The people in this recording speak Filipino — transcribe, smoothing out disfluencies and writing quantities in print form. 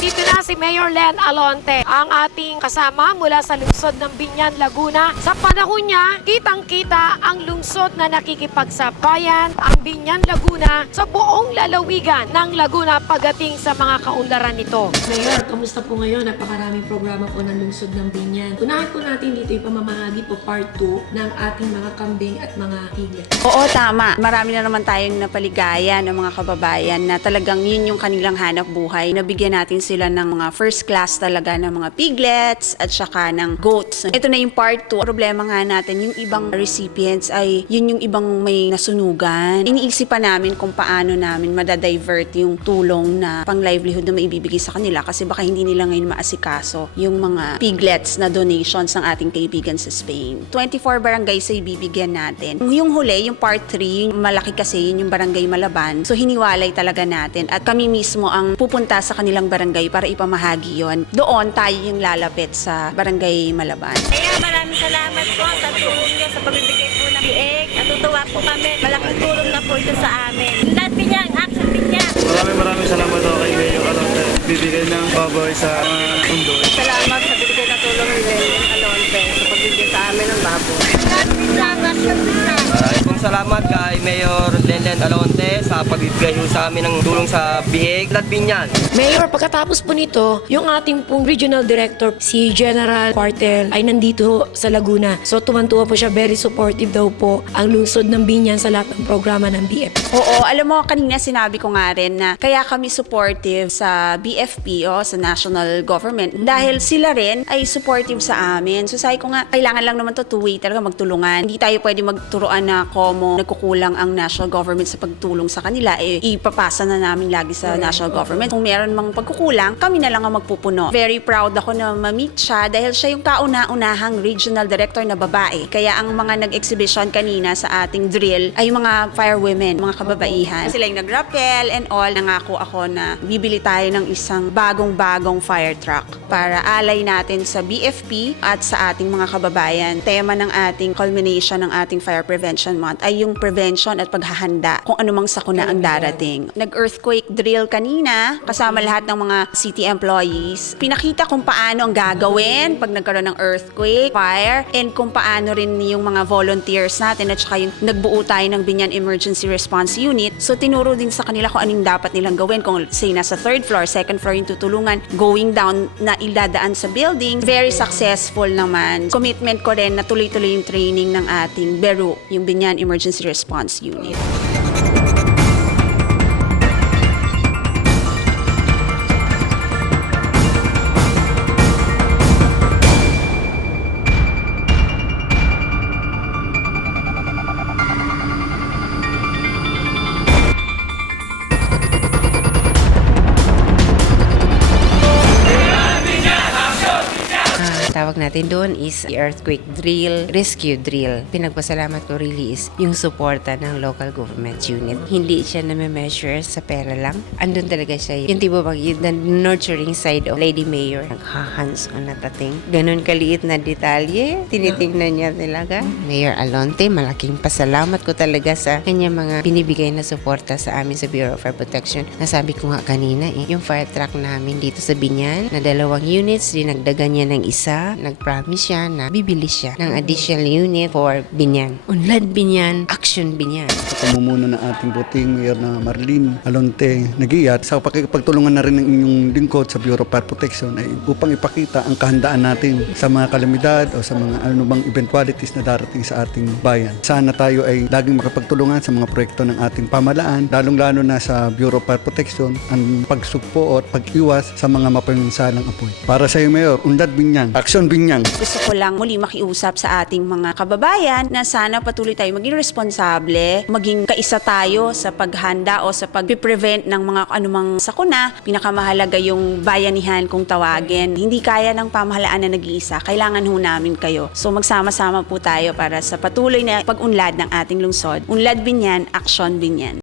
Nandito na si Mayor Len Alonte, ang ating kasama mula sa lungsod ng Biñan, Laguna. Sa panahon niya, kitang-kita ang lungsod na nakikipagsabayan, ang Biñan, Laguna, sa buong lalawigan ng Laguna pagdating sa mga kaunlaran nito. Mayor, kamusta po ngayon? Napakaraming programa po ng lungsod ng Biñan. Unahan po natin dito yung pamamahagi po part 2 ng ating mga kambing at mga higit. Oo, tama. Marami na naman tayong napaligaya ng mga kababayan na talagang yun yung kanilang hanap buhay. Nabigyan natin sila ng mga first class talaga ng mga piglets at saka ng goats. Ito na yung part 2. Problema nga natin, yung ibang recipients ay yun yung ibang may nasunugan. Iniisipan namin kung paano namin madadivert yung tulong na pang-livelihood na maibibigay sa kanila kasi baka hindi nila ngayon maasikaso yung mga piglets na donations ng ating kaibigan sa Spain. 24 barangays ay bibigyan natin. Yung huli, yung part 3, yung malaki kasi yun yung barangay Malaban. So hiniwalay talaga natin at kami mismo ang pupunta sa kanilang barangay para ipamahagi yon. Doon tayo yung lalapit sa barangay Malaban. Kaya maraming salamat po sa tulong niyo sa pagbibigay po ng biig. Natutuwa po kami. Malaking tulong na po ito sa amin. Lahat niya, ang action niya. Maraming salamat po kay Mayor Alonte. Bibigay ng baboy sa mga mundo. Salamat sa bigay na tulong ni Lelen Alonte sa pagbibigay sa amin ng baboy. Salamat sa Maraming salamat kay Mayor Lelen Alonte sa pagbibigay sa amin ng tulong sa Bihig at Biñan. Mayor, pagkatapos po nito, yung ating pong regional director, si General Quartel, ay nandito sa Laguna. So tuwan-tuwa po siya, very supportive daw po ang lungsod ng Biñan sa lahat ng programa ng BF. Oo, alam mo, kanina sinabi ko nga rin na kaya kami supportive sa BFP o sa national government dahil sila rin ay supportive sa amin. So sabi ko nga, kailangan lang naman to two-way talaga magtulungan. Hindi tayo pwede magturuan na komo nagkukulang ang national government sa pagtulong sa kanila, ipapasa na namin lagi sa national government. Kung meron mang pagkukulang, kami na lang ang magpupuno. Very proud ako na ma-meet siya dahil siya yung kauna-unahang regional director na babae. Kaya ang mga nag-exhibition kanina sa ating drill ay mga firewomen, mga kababaihan. Sila yung nag-rappel and all. Nangako ako na bibili tayo ng isang bagong-bagong fire truck para alay natin sa BFP at sa ating mga kababayan. Tema ng ating culmination ng ating Fire Prevention Month ay yung prevention at paghahanda kung anumang sakuna ang darating. Nag-earthquake drill kanina kasama lahat ng mga city employees. Pinakita kung paano ang gagawin pag nagkaroon ng earthquake, fire, and kung paano rin yung mga volunteers natin at saka yung nagbuo tayo ng Biñan Emergency Response Unit. So tinuro din sa kanila kung anong dapat nilang gawin. Kung say nasa third floor, second floor yung tutulungan, going down na iladaan sa building. Very successful naman. Commitment ko rin na tuloy-tuloy yung training ng ating BERU, yung Biñan Emergency Response Unit. Tawag natin doon is earthquake drill, rescue drill. Pinagpasalamat ko really is yung suporta ng local government unit. Hindi siya na-measure sa pera lang. Andun talaga siya. Yung tipo bang yung the nurturing side of Lady Mayor. Naghahands on natating. Ganun kaliit na detalye. Tinitingnan niya talaga. Mayor Alonte, malaking pasalamat ko talaga sa kanya mga binibigay na suporta sa amin sa Bureau of Fire Protection. Nasabi ko nga kanina yung fire truck namin dito sa Biñan na 2 units, dinagdagan niya ng isa. Nag-promise siya na bibili siya ng additional unit for Biñan. Unlad Biñan, action Biñan. Sa pamumuno ng ating puting mayor na Marlene Alonte Nagiyat, sa pakipagtulungan na rin ng inyong lingkod sa Bureau of Fire Protection ay upang ipakita ang kahandaan natin sa mga kalamidad o sa mga anumang eventualities na darating sa ating bayan. Sana tayo ay laging makapagtulungan sa mga proyekto ng ating pamahalaan, lalong-lalo na sa Bureau of Fire Protection, ang pagsugpo at pag-iwas sa mga mapansalang apoy. Para sa iyo, Mayor, Unlad Biñan, Action Biñan. Gusto ko lang muli makiusap sa ating mga kababayan na sana patuloy tayo maging responsable, maging kaisa tayo sa paghanda o sa pag-prevent ng mga anumang sakuna. Pinakamahalaga yung bayanihan kung tawagin. Hindi kaya ng pamahalaan na nag-iisa. Kailangan ho namin kayo. So magsama-sama po tayo para sa patuloy na pag-unlad ng ating lungsod. Unlad Biñan, Action Biñan.